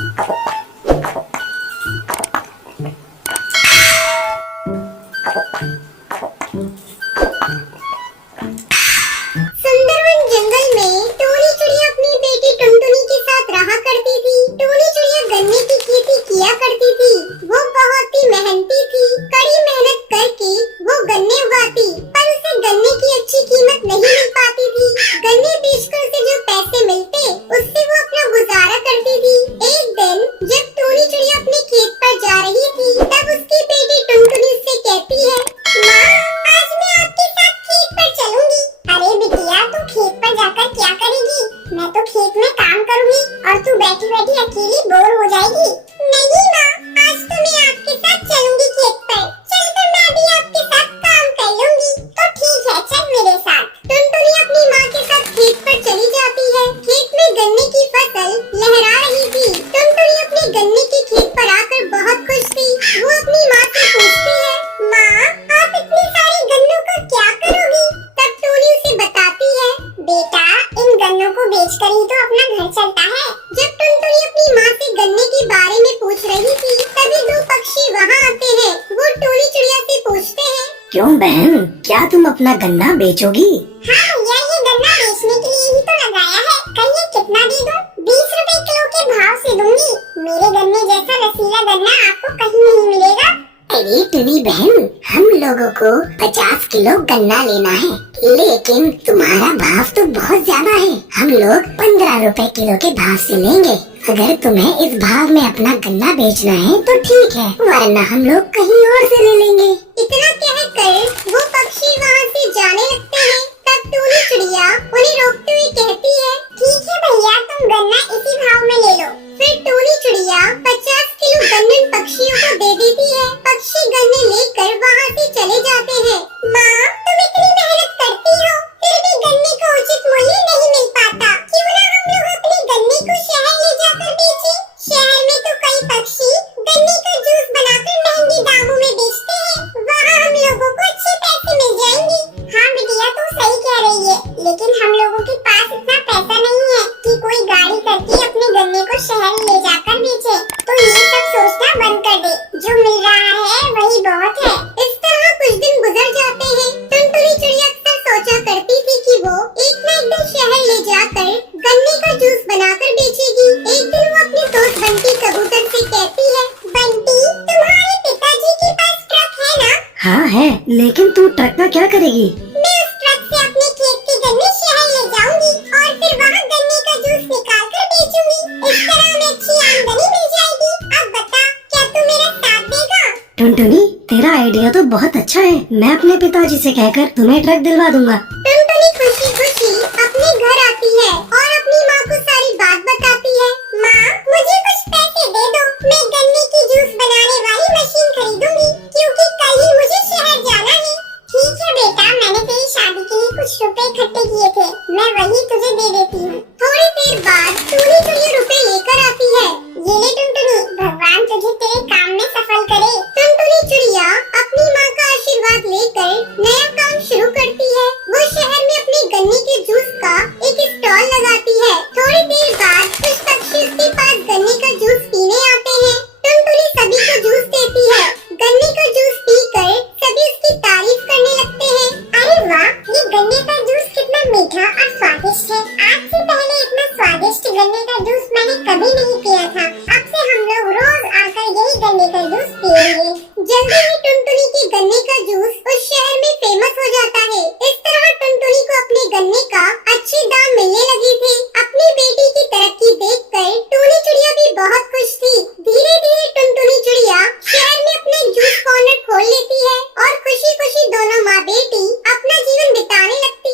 सुंदरवन जंगल में टोनी चिड़िया अपनी बेटी टुनटुनी के साथ रहा करती थी। टोनी चिड़िया गन्ने की खेती किया करती थी। वो बहुत ही मेहनती थी। कड़ी मेहनत करके वो गन्ने उगाती, पर उसे गन्ने की अच्छी कीमत नहीं मिल पाती थी। गन्ने बेचकर उसे जो पैसे मिलते, उससे वो अपना गुजारा करती थी। एक दिन जब टोनी चिड़िया अपने खेत पर जा रही थी, तब उसकी बेटी टुनटुनी उससे कहती है, माँ, आज मैं आपके साथ खेत पर चलूंगी। अरे बिटिया, तू खेत पर जाकर क्या करेगी? मैं तो खेत में काम करूंगी और तू बैठी बैठी अकेली बोर हो जाएगी। नहीं माँ, आज तो मैं आपके साथ चलूंगी खेत पर। चलकर मैं भी आपके साथ काम कर लूंगी। तो ठीक है, चल मेरे साथ। टुनटुनी अपनी माँ के साथ खेत पर चली जाती है। खेत में गन्ने की फसल लहरा रही थी। टुनटुनी अपने गन्ने के खेत पर आकर बहुत खुश थी। वो अपनी माँ से पूछती है, माँ, आप इतने सारे गन्नों का क्या करोगी? तब टोनी उसे बताती है, बेटा, इन गन्नों को बेचकर ही तो अपना घर चलता है। जब टुनटुनी अपनी माँ से गन्ने के बारे में पूछ रही थी, तभी दो पक्षी वहाँ आते हैं। वो टोनी चिड़िया से पूछते हैं, क्यों बहन, क्या तुम अपना गन्ना बेचोगी? हाँ भैया, ये गन्ना बेचने के लिए ही तो लगाया है। कहिए कितना दे दूं? 20 रुपए किलो के भाव से दूंगी। मेरे गन्ने जैसा रसीला गन्ना आपको कहीं नहीं मिलेगा। अरे टुनी बहन, हम लोगों को 50 किलो गन्ना लेना है, लेकिन तुम्हारा भाव तो बहुत ज्यादा है। हम लोग 15 रुपए किलो के भाव से लेंगे। अगर तुम्हें इस भाव में अपना गन्ना बेचना है तो ठीक है, वरना हम लोग कहीं और से ले लेंगे। इतना कहकर वो पक्षी वहाँ से जाने लगते हैं। तब टोनी चिड़िया उन्हें रोकते हुए कहती है, ठीक है भैया, तुम गन्ना इसी भाव में ले लो। फिर टोनी चिड़िया 50 किलो गन्ने पक्षियों को दे देती है। पक्षी गन्ने लेकर वहाँ से चले जाते हैं। माँ, तुम इतनी मेहनत करती हो, फिर भी गन्ने का उचित मूल्य नहीं मिल पाता। क्यों ना हम लोग अपने गन्ने को शहर ले जाकर बेचें? शहर में तो कई पक्षी गन्ने का जूस बनाकर महंगे दामों में बेचते हैं। वहाँ हम लोगों को अच्छे पैसे मिल जाएंगे। हाँ बिटिया, तू सही कह रही है, लेकिन हम लोगों के पास इतना पैसा नहीं है कि कोई गाड़ी करके अपने गन्ने को शहर ले जाकर बेचे। तो ये सब सोचना बंद कर दे, जो मिल रहा है वही बहुत है। इस तरह कुछ दिन गुजर जाते हैं। टुनटुनी चिड़िया अक्सर सोचा करती थी कि वो एक न एक दिन शहर ले जाकर गन्ने का जूस बनाकर बेचेगी। एक दिन वो अपने दोस्त बंटी कबूतर से कहती है, बंटी, तुम्हारे पिताजी के पास ट्रक है ना? हाँ है, लेकिन तू ट्रक का क्या करेगी? मैं उस ट्रक से अपने खेत के गन्ने शहर ले जाऊंगी और फिर वहाँ गन्ने का जूस निकाल कर बेचूंगी। इस तरह हमें अच्छी आमदनी मिल जाएगी। अब बता, क्या तू मेरा साथ देगा? टुनटुनी, तेरा आइडिया तो बहुत अच्छा है। मैं अपने पिताजी से कहकर तुम्हें ट्रक दिलवा दूंगा। टुनटुनी खुशी खुशी अपने घर आती है और अपनी माँ को सारी बात बताती है। माँ, मुझे कुछ पैसे दे दो, मैं गन्ने की जूस बनाने वाली मशीन खरीदूंगी, क्योंकि कल ही मुझे शहर जाना है। ठीक है बेटा, मैंने तेरी शादी के लिए कुछ रुपए इकट्ठे किए थे, मैं वही तुझे दे देती हूँ। थोड़ी देर बाद टोनी चिड़िया रुपए लेकर आती है। ये ले टुनटुनी, भगवान तुझे तेरे काम में सफल करे। टुनटुनी चिड़िया अपनी माँ का आशीर्वाद लेकर नया काम शुरू करती